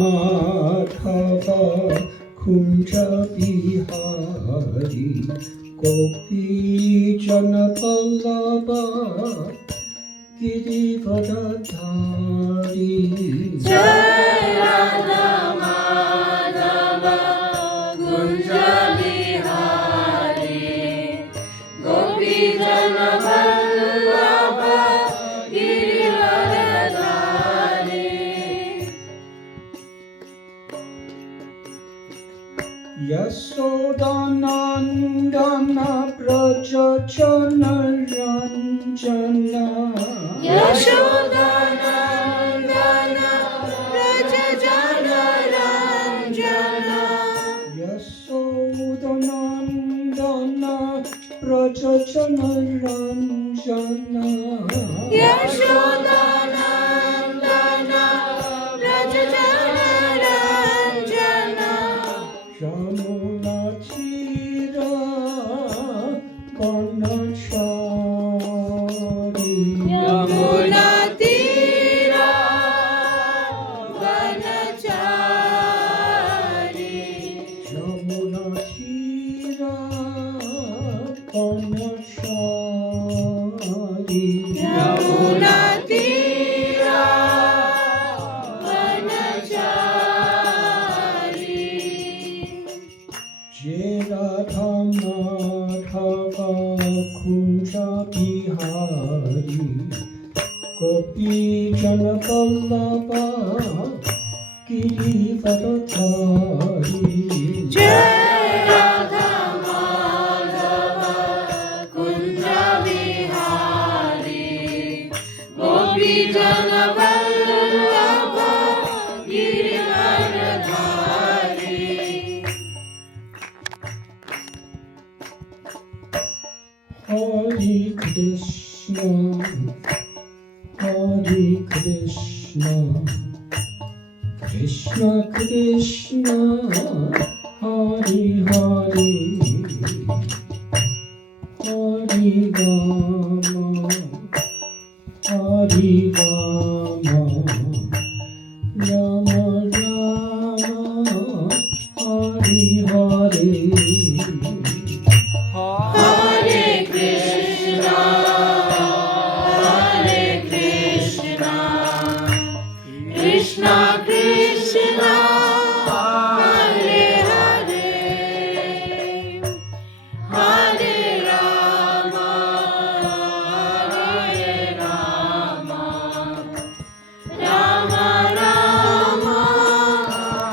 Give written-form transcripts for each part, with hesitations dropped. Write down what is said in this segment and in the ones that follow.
মাধব কুঞ্জ বিহারী গোপী জনপল্লব গিরিবরধারী। জয় রাধা মাধব কুঞ্জ বিহারী গোপী জনপল্লব গিরিবরধারী। यशोदानन्दन व्रज जनरञ्जन। यशोदानन्दन व्रज जनरञ्जन। यशोदानन्दन व्रज जनरञ्जन। यशोदानन्दन व्रज जनरञ्जन। যমুনা চির বনচারী। যমুনা তীর বনচারী। যমুনা চির বনচারী। যমুনা তীর বনচারী। যে রাধা মাধব কুঞ্জ বিহারী গোপী জনপল্লব গিরিবরধারী। জয় রাধা মাধব কুঞ্জ বিহারী গোপী জনপল্লব গিরিবরধারী। হরে কৃষ্ণ হরে কৃষ্ণ কৃষ্ণ কৃষ্ণ হরে হরে হরে রাম হরে রাম রাম রাম হরে হরে। হরে কৃষ্ণ হরে কৃষ্ণ কৃষ্ণ কৃষ্ণ হরে হরে হরে রাম হরে রাম রাম রাম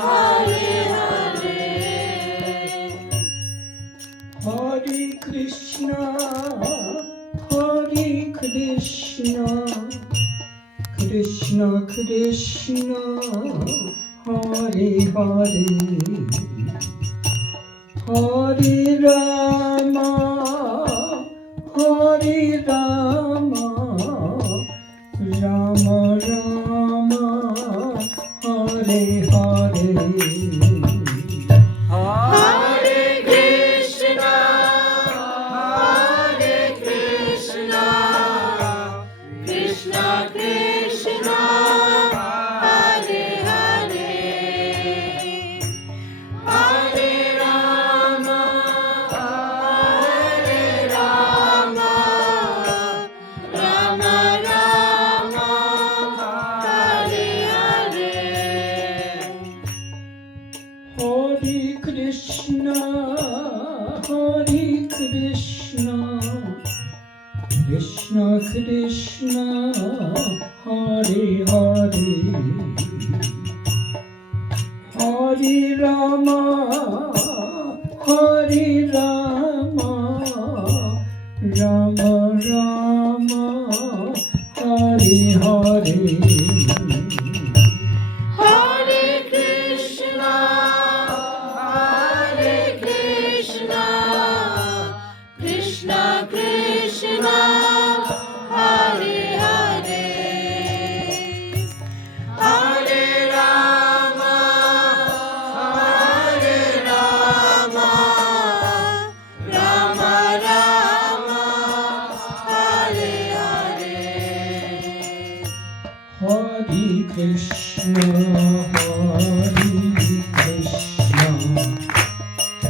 হরে হরে। হরে কৃষ্ণ হরে কৃষ্ণ কৃষ্ণ কৃষ্ণ হরে হরে হরে রাম হরে রাম রাম রাম হরে হরে। হরে কৃষ্ণ হরে কৃষ্ণ কৃষ্ণ কৃষ্ণ হরে হরে হরে রাম হরে রাম রাম রাম হরে হরে। হরে কৃষ্ণ হরে কৃষ্ণ কৃষ্ণ কৃষ্ণ হরে হরে হরে রাম হরে রাম রাম রাম হরে হরে। হরে কৃষ্ণ হরে Krishna Krishna Krishna Hare Hare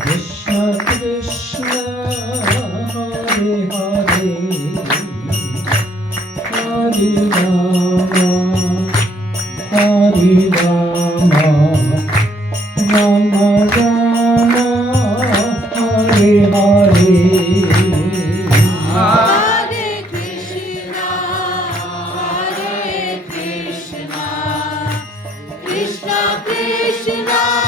Krishna Krishna Hare Hare Hare Rama Hare Rama Rama Rama Hare Hare Hare Krishna, Hare Krishna, Krishna Krishna,